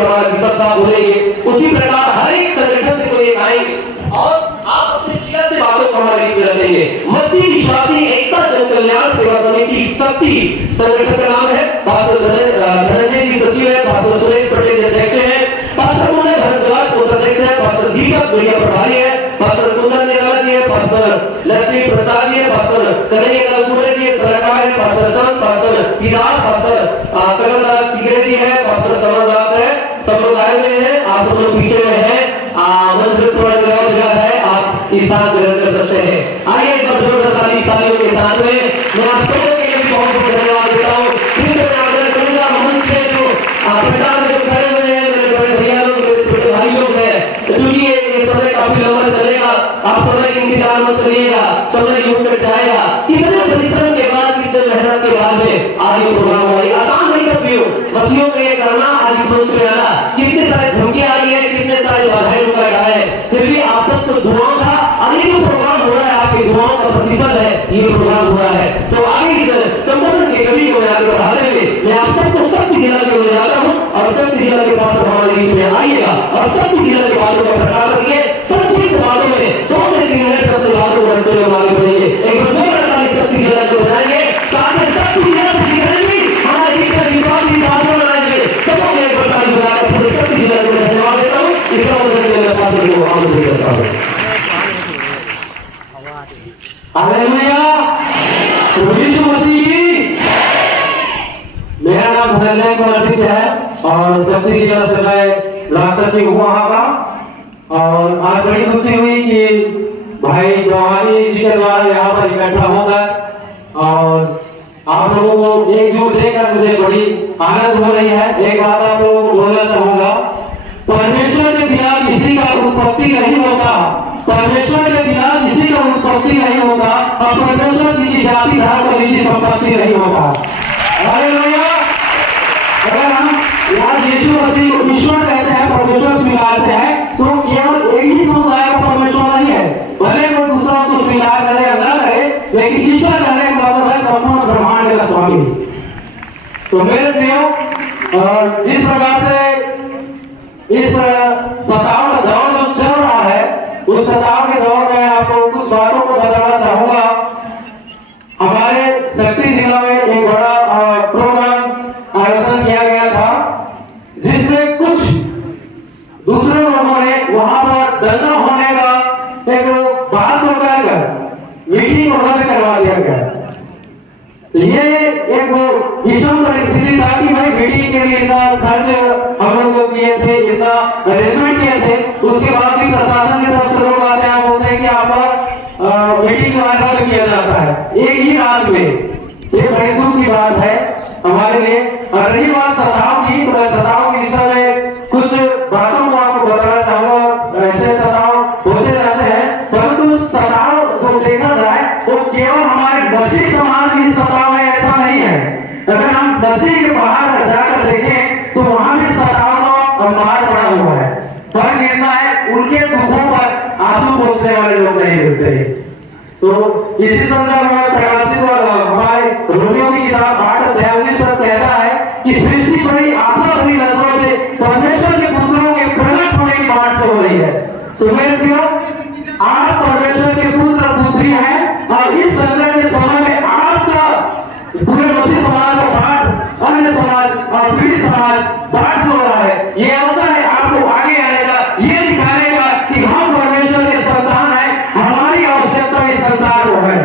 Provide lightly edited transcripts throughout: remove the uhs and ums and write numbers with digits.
हमारा विपदा बोलेंगे, उसी प्रकार हर एक संगठन से कोई आएंगे और आप अपने जिला से बातों को हमारे बीच रखेंगे। मसीह विश्वासी एकता जन कल्याण सेवा समिति शक्ति संगठन का नाम है। पास्टर धनंजय जी सचिव है, पास्टर सुरेश पटेल अध्यक्ष है, पास्टर मोहन भरद्वाज कोषाध्यक्ष है, पास्टर दीपक बढ़िया प्रभारी है, पास्टर कुंदन निराला जी है, पास्टर लक्ष्मी प्रसाद जी है, पास्टर कन्हैया कलपुरे जी सलाहकार है, पास्टर संत, पास्टर पिदास, पास्टर सकलदास सिगरे जी है, पास्टर कमलदास है, सब लोग आए हुए हैं। आप सब लोग पीछे में हैं, मंच में थोड़ा जगह है, आप इस साथ ग्रहण कर सकते हैं। आइए एक बार जोरदार तालियों के साथ में मैं आप सबों के लिए बहुत बहुत धन्यवाद देता हूँ। फिर से मैं आग्रह करूंगा मंच से जो प्रचार में खड़े हुए हैं, मेरे बड़े भैया लोग, मेरे छोटे भाई लोग हैं, क्योंकि ये समय काफी लंबा चलेगा, आप समय का इंतजार मत करिएगा, समय यूं कट जाएगा। कितने परिश्रम के बाद, कितने मेहनत के बाद में आज ये प्रोग्राम हुआ। आसान नहीं कर पियो बच्चियों को ये करना, आज इस मंच में आना, कितने सारे धमकी आ रही है, कितने सारे बाधाएं रुकावट आए, फिर भी आप सबको दुआओं का अगले जो प्रोग्राम हो रहा है, आपकी दुआओं का प्रतिफल है ये प्रोग्राम हो रहा है। तो आगे इस संबोधन के कवि को आगे बढ़ाते हुए मैं आप सबको शक्ति जिला के ले जाता हूँ और शक्ति जिला के पास हमारे बीच में आइएगा और शक्ति जिला के बातों का प्रचार करिए। संक्षिप्त बातों में 2 से 3 मिनट तक अपनी बातों को रखते हुए आगे बढ़ेंगे। एक बार जोरदार शक्ति जिला को बनाएंगे, साथ में शक्ति जिला से निकलेंगे, हमारे बीच में विश्वासी बातों बनाएंगे। सबको एक बार ताली बजाकर पूरे शक्ति जिला को धन्यवाद देता हूँ। इस संबोधन के लिए पात्र को आमंत्रित करता हूँ। हालेलुया, यीशु मसीह की। मेरा नाम धनंजय कुमार है और शक्ति जिला से मैं रास्ता जी हूँ वहाँ का। और आज बड़ी खुशी हुई कि भाई जवानी जी के द्वारा यहाँ पर इकट्ठा होकर और आप लोगों को एकजुट देखकर मुझे बड़ी आनंद हो रही है। एक बात आपको बोलना चाहूंगा, परमेश्वर के बिना किसी का उत्पत्ति नहीं होता, परमेश्वर के बिना किसी का उत्पत्ति नहीं होता और परमेश्वर किसी जाति धर्म और निजी संपत्ति नहीं होता। हालेलुया। अगर हम यहाँ यीशु मसीह को ईश्वर कहते हैं, परमेश्वर स्वीकारते हैं, तो केवल एक ही समुदाय का परमेश्वर नहीं है। भले कोई दूसरा को स्वीकार करे या न करे, लेकिन ईश्वर कहने का मतलब है संपूर्ण ब्रह्मांड का स्वामी। तो मेरे प्रियो, जिस प्रकार से इस सताव का दौर जो चल रहा है, उस सताव के दौर में आपको कुछ बातों को बताना चाहूंगा। हमारे शक्ति जिला में एक बड़ा प्रोग्राम आयोजन किया गया था, जिसमें कुछ दूसरे लोगों ने वहां पर दंगा होने का एक बात को कहकर मीटिंग को रद्द करवा दिया गया। ये एक विषम परिस्थिति था कि भाई मीटिंग के लिए इतना खर्च हम लोग किए थे, इतना अरेंजमेंट किए थे, उसके बाद भी प्रशासन की तरफ से लोग आते हैं, बोलते हैं कि आप मीटिंग का आयोजन किया जाता है एक ही रात में। ये बड़ी दुख की बात है हमारे लिए। और रही बात सताव की, तो सताव के विषय में कुछ बातों को आपको बताना चाहूंगा। ऐसे सताव होते रहते हैं, परंतु सताव जो देखा जाए वो केवल हमारे दक्षिण समाज की सताव है ऐसा नहीं है। अगर हम दक्षिण के बाहर जाकर देखें तो वहां भी सताव का मार पड़ा हुआ है। फर्क इतना है, उनके दुखों पर आंसू पोंछने वाले लोग नहीं मिलते। तो इसी संदर्भ में प्रकाशित हमारे रोमियो की किताब 8:19 पर कहता है कि सृष्टि बड़ी आशा भरी नजरों से परमेश्वर के पुत्रों के प्रकट होने की बात हो रही है। तो मेरे प्रियो, आप परमेश्वर के पुत्र पुत्री हैं और इस संकट के समय में आपका पूरे मसीह समाज का बात, अन्य समाज और पीड़ित समाज बात हो रहा है। ये अवसर है आपको आगे आने का, ये दिखाने का कि हम परमेश्वर के संतान हैं, हमारी आवश्यकता इस संसार को है।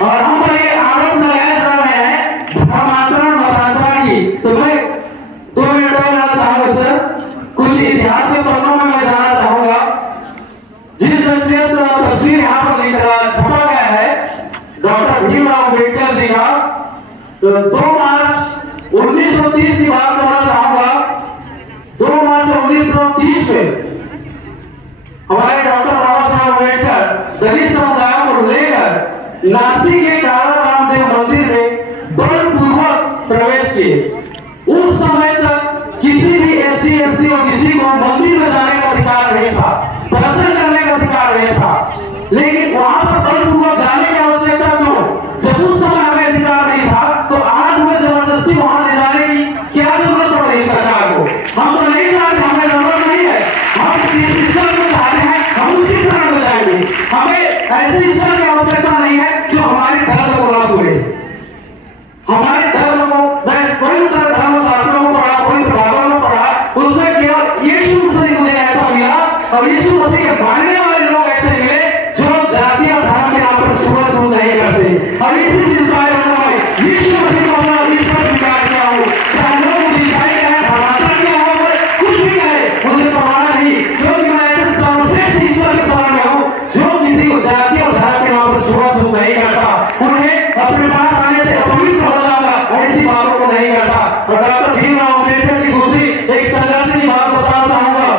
और हम पर ये आरोप लगाए जा रहे हैं धर्मांतरण मतांतरण की। तो मैं 2 मिनट और जाना चाहूंगा सर, कुछ इतिहास के पन्नों में मैं जाना चाहूंगा। जिस शख्सियत का तस्वीर यहाँ पर छपा गया है, डॉक्टर भीमराव अम्बेडकर जी का, तो 2 मार्च 1930 की बात करना चाहूंगा। 2 मार्च 1930 में हमारे डॉक्टर बाबा साहब अम्बेडकर दलित समुदाय को लेकर नासिक के काला रामदेव मंदिर में बलपूर्वक प्रवेश किए। उस समय तक किसी भी एससी एससी और किसी को मंदिर में जाने का अधिकार नहीं था, दर्शन करने का अधिकार नहीं था, लेकिन वहां पर बलपूर्वक जाने की आवश्यकता क्यों? जब उस समय हमें अधिकार नहीं था, तो आज हमें जबरदस्ती वहां ले जाने की क्या जरूरत पड़ रही सरकार को? हम तो नहीं और यीशु मसीह के मानने वाले लोग ऐसे मिले जो जाति और धर्म के नाम पर छुआ नहीं करते। और इसी चीज का यीशु मसीह को अपना ईश्वर स्वीकार किया हो, चाहे लोग मुझे ईसाई कहे, धर्मांतर किया हो, कुछ भी कहे, मुझे परवाह नहीं, क्योंकि मैं ऐसे सर्वश्रेष्ठ ईश्वर के शरण में हूँ जो किसी को जाति और धर्म के नाम पर छुआ नहीं करता, उन्हें अपने पास आने से अपवित्र हो जाएगा, ऐसी बातों को नहीं करता। और डॉक्टर भीमराव अम्बेडकर की दूसरी एक संघर्ष की बात बताना चाहूंगा।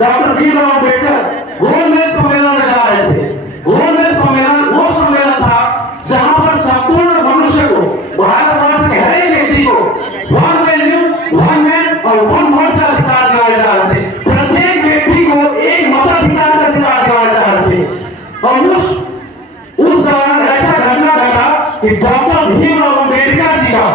डॉक्टर भीमराव अम्बेडकर गोलमेज सम्मेलन में जा रहे थे। गोलमेज सम्मेलन वो सम्मेलन था जहां पर संपूर्ण मनुष्य को, भारतवर्ष के हर एक व्यक्ति को वन वैल्यू, वन मैन और वन वोट का अधिकार दिया जा रहे थे। प्रत्येक व्यक्ति को एक मताधिकार का अधिकार दिया जा रहे थे। और उस दौरान ऐसा घटना घटा कि डॉक्टर भीमराव अम्बेडकर जी का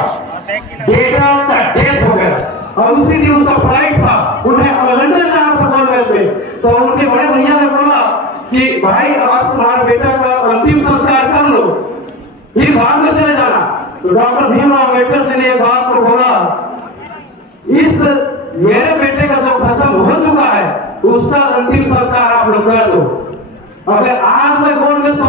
बेटा का डेथ हो गया और उसी दिन उसका फ्लाइट था, उन्हें लंदन जाना था गोलमेज में। तो उनके बड़े भैया ने बोला कि भाई आज तुम्हारे बेटा का अंतिम संस्कार कर लो, फिर बाद में चले जाना। तो डॉक्टर भीमराव अम्बेडकर जी ने बात को बोला, इस मेरे बेटे का जो खत्म हो चुका है उसका अंतिम संस्कार आप लोग कर दो। अगर आज मैं गोलमेज